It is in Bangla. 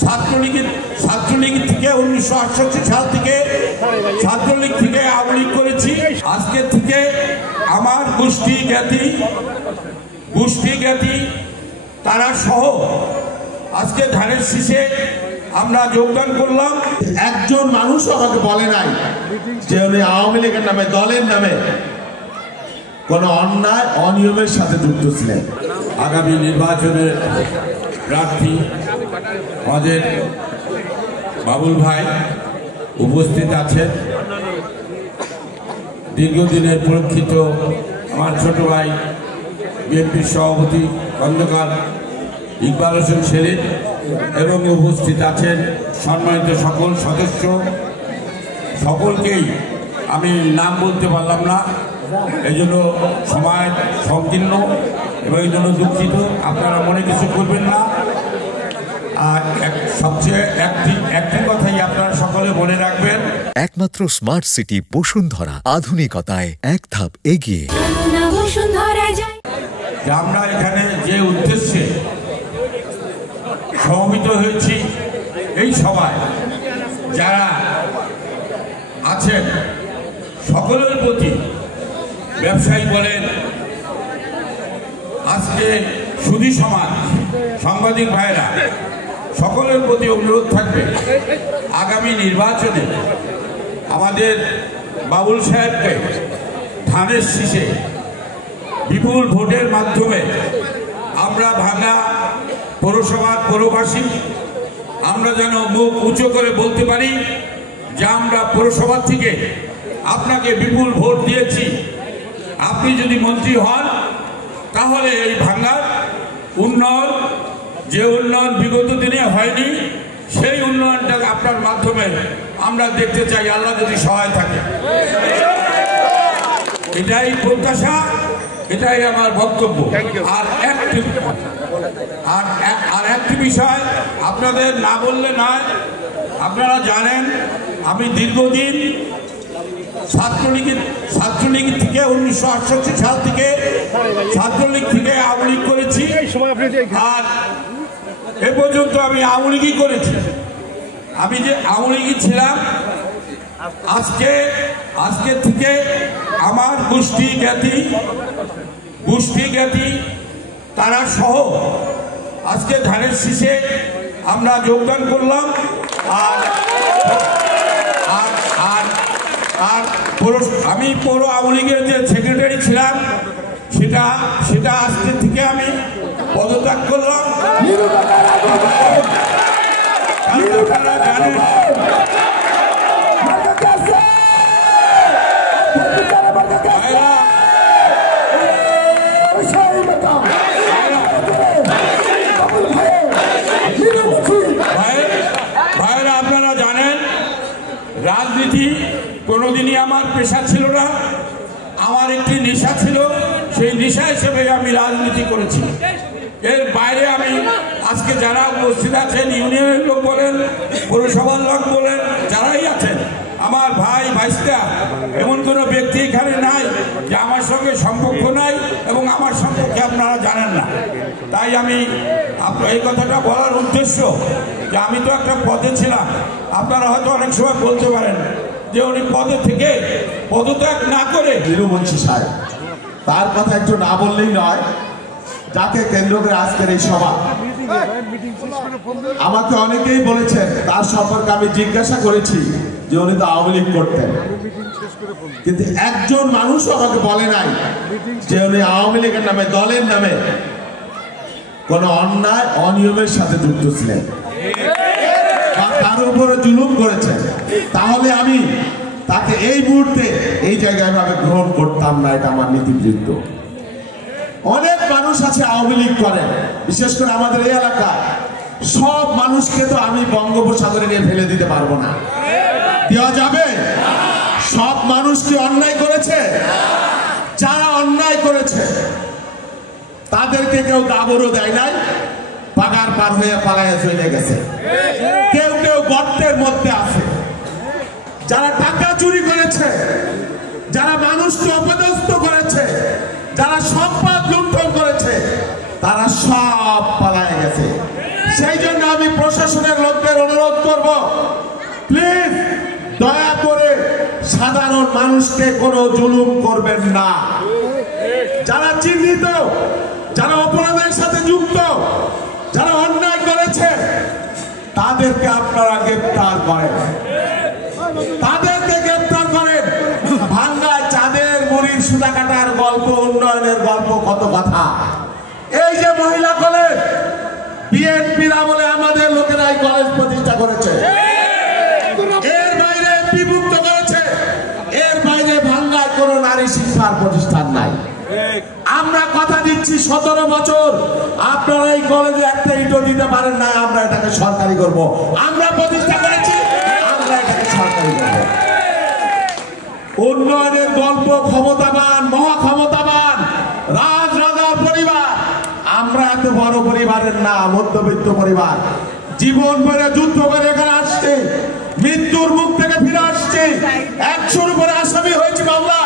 ছাত্রলীগ থেকে 1968 সাল থেকে ছাত্রলীগ থেকে আওয়ামী লীগ করেছি। আজকে থেকে আমার গোষ্ঠী জ্ঞাতি তারা সহ আজকে ধানের শীষে আমরা যোগদান করলাম। একজন মানুষ আমাকে বলে নাই যে উনি আওয়ামী লীগের নামে, দলের নামে কোন অন্যায় অনিয়মের সাথে যুক্ত ছিলেন। আগামী নির্বাচনের প্রার্থী আমাদের বাবুল ভাই উপস্থিত আছেন। দীর্ঘদিনের পরীক্ষিত আমার ছোট ভাই বিএনপির সভাপতি খন্দকার ইকবাল হোসেন সেলিম এবং উপস্থিত আছেন সম্মানিত সকল সদস্য। সকলকেই আমি নাম বলতে পারলাম না, এই জন্য সময় সংকীর্ণ এবং এই জন্য দুঃখিত, আপনারা মনে কিছু করবেন না। আর সবচেয়ে একটি কথাই আপনারা সকলে মনে রাখবেন, একমাত্র স্মার্ট সিটি বসুন্ধরা, আধুনিকতায় এক ধাপ এগিয়ে। আমরা এখানে যে উদ্দেশ্যে সমবেত হয়েছি, এই সভায় যারা আছেন সকলের প্রতি, ব্যবসায়ী বলেন, আজকে সুধী সমাজ, সাংবাদিক ভাইরা, সকলের প্রতি অনুরোধ থাকবে আগামী নির্বাচনে আমাদের বাবুল সাহেবকে ধানের শীষে বিপুল ভোটের মাধ্যমে আমরা ভাঙা পৌরসভার পৌরবাসী আমরা যেন মুখ উঁচু করে বলতে পারি যে আমরা পৌরসভা থেকে আপনাকে বিপুল ভোট দিয়েছি। আপনি যদি মন্ত্রী হন তাহলে এই ভাঙার উন্নয়ন, যে উন্নয়ন বিগত দিনে হয়নি, সেই উন্নয়নটা আপনার মাধ্যমে আমরা দেখতে চাই, আল্লাহ যদি সহায় থাকে। এটাই প্রত্যাশা, এটাই আমার বক্তব্য। আর একটি বিষয় আপনাদের না বললে নয়, আপনারা জানেন আমি দীর্ঘদিন ছাত্রলীগ থেকে 1968 সাল থেকে ছাত্রলীগ থেকে আওয়ামী লীগ করেছি। আর এ পর্যন্ত আমি আওয়ামী লীগই করেছি। আমি যে আওয়ামী লীগই ছিলাম, আজকে থেকে আমার গোষ্ঠী জ্ঞাতি তারা সহ আজকে ধানের শীষে আমরা যোগদান করলাম। আর আমি পৌর আওয়ামী লীগের যে সেক্রেটারি ছিলাম, সেটা আজকে থেকে আমি পদত্যাগ করলাম। জানেন ভাইয়েরা, আপনারা জানেন রাজনীতি কোনোদিনই আমার পেশা ছিল না, আমার একটি নেশা ছিল। সেই নেশা হিসেবে আমি রাজনীতি করেছি। এর বাইরে আমি আজকে যারা উপস্থিত আছেন, ইউনিয়নের লোক বলেন, পৌরসভার লোক বলেন, যারাই আছেন, আমার ভাই ভাইস্তা, এমন কোনো ব্যক্তি এখানে নাই যে আমার সঙ্গে সম্পর্ক নাই এবং আমার সম্পর্কে আপনারা জানেন না। তাই আমি এই কথাটা বলার উদ্দেশ্য যে আমি তো একটা পদে ছিলাম। আপনারা হয়তো অনেক সময় বলতে পারেন যে উনি পদে থেকে পদত্যাগ না করে বীরবংশী সাহেব, তার কথা একটু না বললেই নয়। যাকে কেন্দ্র করে আজকের এই সভা, আমাকে অনেকেই বলেছেন, তার সম্পর্কে আমি জিজ্ঞাসা করেছি যে উনি তো আওয়ামী লীগ করতেন, কিন্তু একজন মানুষ আমাকে বলে নাই যে উনি আওয়ামী লীগের নামে, দলের নামে কোন অন্যায় অনিয়মের সাথে যুক্ত ছিলেন বা তার উপরে জুলুম করেছেন। তাহলে আমি তাকে এই মুহূর্তে এই জায়গায় ভাবে গ্রহণ করতাম না, এটা আমার নীতিবিরুদ্ধ। অনেক মানুষ আছে আওয়ামী লীগ করেন, বিশেষ করে আমাদের এই এলাকায়। সব মানুষকে তো আমি বঙ্গোপসাগরে নিয়ে ফেলে দিতে পারবো না, দেওয়া যাবে? সব মানুষ কি অন্যায় করেছে? যারা অন্যায় করেছে তাদেরকে কেউ দাবরও দেয় নাই, পাগার পার হয়ে পালায় চলে গেছে। কেউ কেউ গর্তের মধ্যে আছে। যারা টাকা চুরি করেছে, যারা মানুষকে অপদস্থ করেছে, যারা সম্পদ লুণ্ঠন করেছে, তারা সব পালায় গেছে। সেই জন্য আমি প্রশাসনের লোকদের অনুরোধ করব, প্লিজ দয়া করে সাধারণ মানুষকে কোনো জুলুম করবেন না। যারা চিহ্নিত, যারা অপরাধের সাথে যুক্ত, যারা অন্যায় করেছে, তাদেরকে আপনারা গ্রেপ্তার করেন, তাদেরকে গ্রেপ্তার করেন। ভাঙ্গায় চাঁদের মুড়ির সুতা কাটার গল্প, উন্নয়নের গল্প, কত কথা। এই যে মহিলা কলেজ, বিএনপির আমলে আমাদের লোকেরাই কলেজ প্রতিষ্ঠা করেছে, এর বাইরে এমপি মুক্ত করেছে, এর বাইরে ভাঙ্গায় কোনো নারী শিক্ষার প্রতিষ্ঠান নাই। আমরা কথা দিচ্ছি 17 বছর আপনারা এই কলেজে একটা ইটও দিতে পারেন না, আমরা এটাকে সরকারি করব। আমরা প্রতিষ্ঠা করেছি, আমরা এটাকে সরকারি করব। উন্নয়নের গল্প, ক্ষমতাবান, মহা ক্ষমতাবান রাজার পরিবার। আমরা এত বড় পরিবারের না, মধ্যবিত্ত পরিবার। জীবন ভরে যুদ্ধ করে এখানে আসছে, মৃত্যুর মুখ থেকে ফিরে আসছে, 100-র উপরে আসামি হয়েছে মামলা।